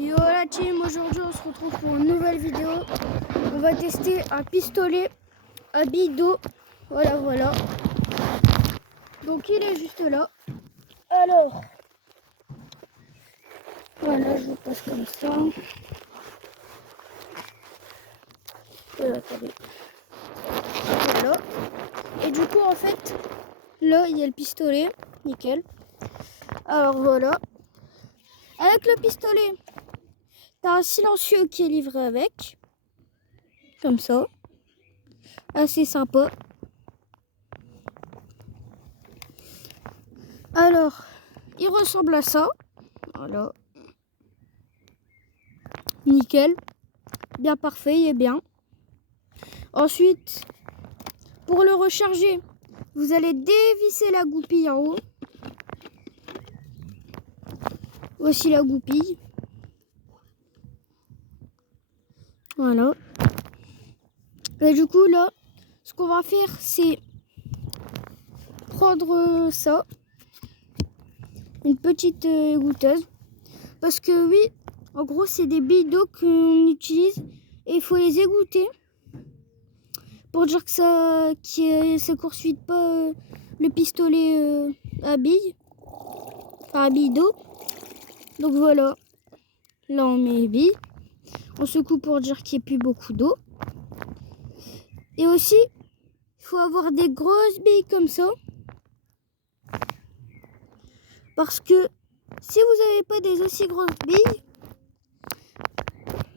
Yo la team, aujourd'hui on se retrouve pour une nouvelle vidéo. On va tester un pistolet à billes d'eau. Voilà. Donc il est juste là. Alors, voilà, je vous passe comme ça. Attendez. Voilà. Et du coup en fait, là il y a le pistolet, nickel. Alors voilà. Avec le pistolet, t'as un silencieux qui est livré avec. Comme ça. Assez sympa. Alors, il ressemble à ça. Voilà. Nickel. Bien parfait, il est bien. Ensuite, pour le recharger, vous allez dévisser la goupille en haut. Voici la goupille. Voilà. Et du coup, là, ce qu'on va faire, c'est prendre ça. Une petite goutteuse. Parce que oui, en gros, c'est des billes d'eau qu'on utilise. Et il faut les égoutter. Pour dire que ça ne poursuit pas le pistolet à billes. Enfin, à billes d'eau. Donc voilà. Là, on met les billes. On secoue pour dire qu'il n'y ait plus beaucoup d'eau. Et aussi, il faut avoir des grosses billes comme ça. Parce que si vous n'avez pas des aussi grosses billes,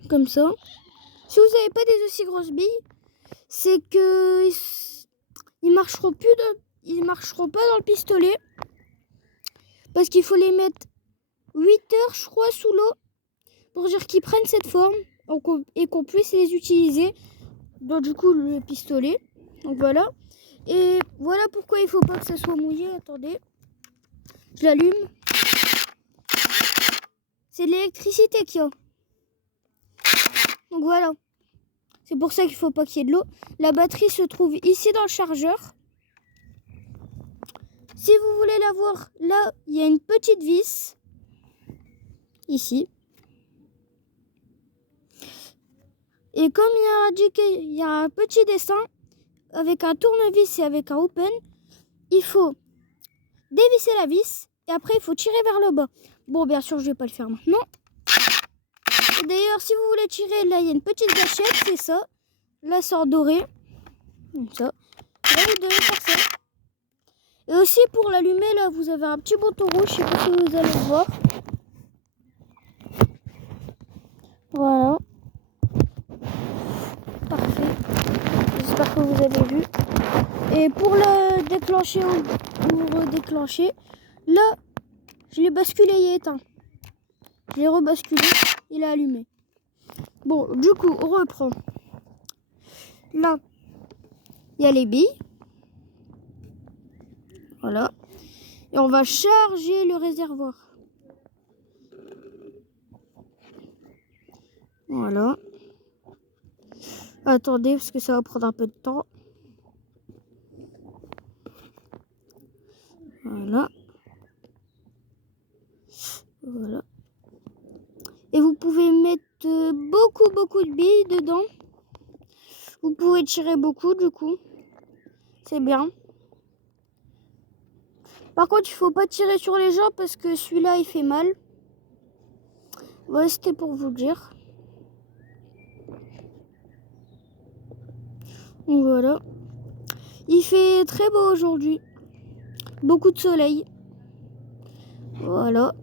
comme ça, si vous n'avez pas des aussi grosses billes, c'est que ils marcheront pas dans le pistolet. Parce qu'il faut les mettre 8 heures, je crois, sous l'eau. Pour dire qu'ils prennent cette forme et qu'on puisse les utiliser dans du coup le pistolet. Donc voilà. Et voilà pourquoi il faut pas que ça soit mouillé. Attendez. Je l'allume. C'est de l'électricité qu'il y a. Donc voilà. C'est pour ça qu'il faut pas qu'il y ait de l'eau. La batterie se trouve ici dans le chargeur. Si vous voulez la voir, là, il y a une petite vis. Ici. Et comme il y a indiqué, il y a un petit dessin avec un tournevis et avec un open, il faut dévisser la vis et après il faut tirer vers le bas. Bon, bien sûr, je vais pas le faire maintenant. Et d'ailleurs, si vous voulez tirer, là, il y a une petite gâchette, c'est ça. Là, c'est en doré. Comme ça. Là, vous devez faire ça. Et aussi, pour l'allumer, là, vous avez un petit bouton rouge. Je sais pas si vous allez le voir. Voilà. Parfait. J'espère que vous avez vu. Et pour le déclencher ou redéclencher, là, je l'ai basculé, il est éteint. Je l'ai rebasculé, il est allumé. Bon, du coup, on reprend. Là, il y a les billes. Voilà. Et on va charger le réservoir. Voilà. Attendez, parce que ça va prendre un peu de temps. Voilà. Voilà. Et vous pouvez mettre beaucoup de billes dedans. Vous pouvez tirer beaucoup, du coup. C'est bien. Par contre, il faut pas tirer sur les gens parce que celui-là, il fait mal. Voilà, c'était pour vous dire. Donc voilà. Il fait très beau aujourd'hui. Beaucoup de soleil. Voilà.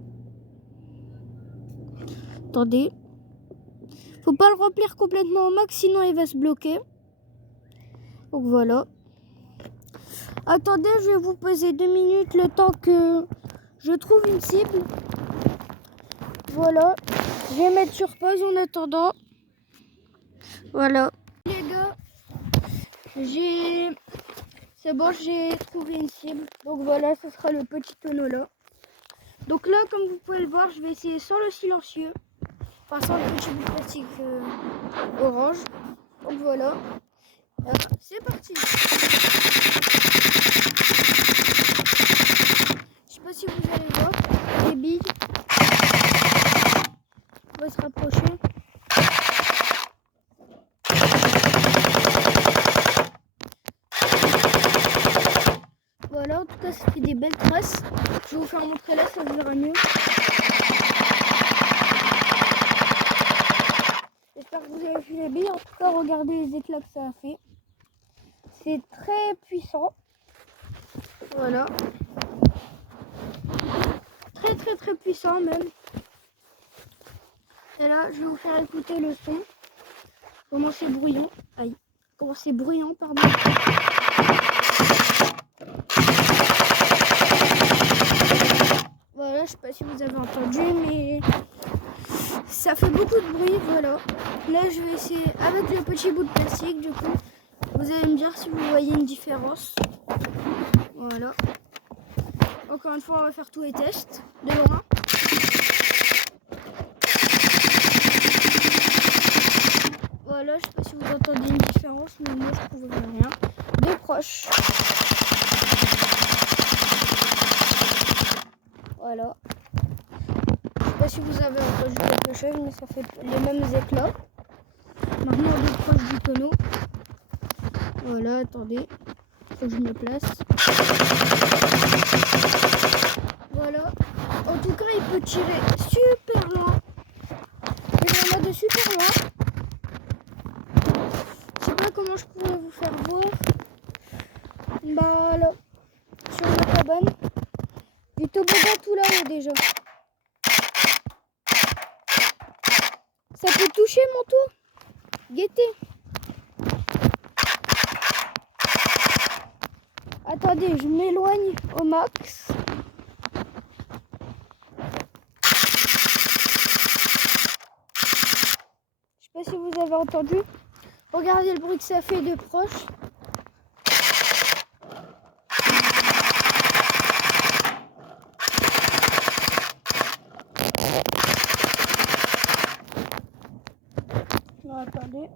Attendez. Faut pas le remplir complètement au max, sinon il va se bloquer. Donc voilà. Attendez, je vais vous poser 2 minutes le temps que je trouve une cible. Voilà. Je vais mettre sur pause en attendant. Voilà. Les gars, c'est bon, j'ai trouvé une cible. Donc voilà, ce sera le petit tonneau là. Donc là, comme vous pouvez le voir, je vais essayer sans le silencieux. Enfin, sans le petit bout de plastique orange. Donc voilà. C'est parti. Je sais pas si vous allez voir les billes. On va se rapprocher. Voilà, en tout cas, ça fait des belles traces. Je vais vous faire montrer là, ça vous verra mieux. J'espère que vous avez vu les billes. En tout cas, regardez les éclats que ça a fait. C'est très puissant. Voilà. Très puissant même. Et là, je vais vous faire écouter le son. Comment c'est bruyant. Aïe. Comment c'est bruyant, pardon. Voilà, je sais pas si vous avez entendu, mais ça fait beaucoup de bruit, voilà. Là, je vais essayer avec le petit bout de plastique, du coup. Vous allez me dire si vous voyez une différence. Voilà. Encore une fois, on va faire tous les tests de loin. Voilà, je sais pas si vous entendez une différence, mais moi je trouve rien. De proche. Voilà. Je sais pas si vous avez entendu quelque chose, mais ça fait les mêmes éclats. Maintenant, de proche du tonneau. Voilà, attendez. Faut que je me place. Voilà. En tout cas, il peut tirer super loin. Il y en a de super loin. Je sais pas comment je pourrais vous faire voir. Bah là, sur ma cabane. Du toboggan tout là-haut déjà. Ça peut toucher mon toit. Guettez. Attendez, je m'éloigne au max. Je sais pas si vous avez entendu. Regardez le bruit que ça fait de proche. Non, attendez.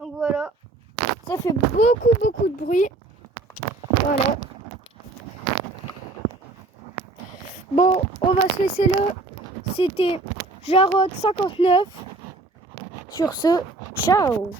Donc voilà. Ça fait beaucoup de bruit. Voilà. Bon, on va se laisser là. C'était Jarod 59. Sur ce, ciao!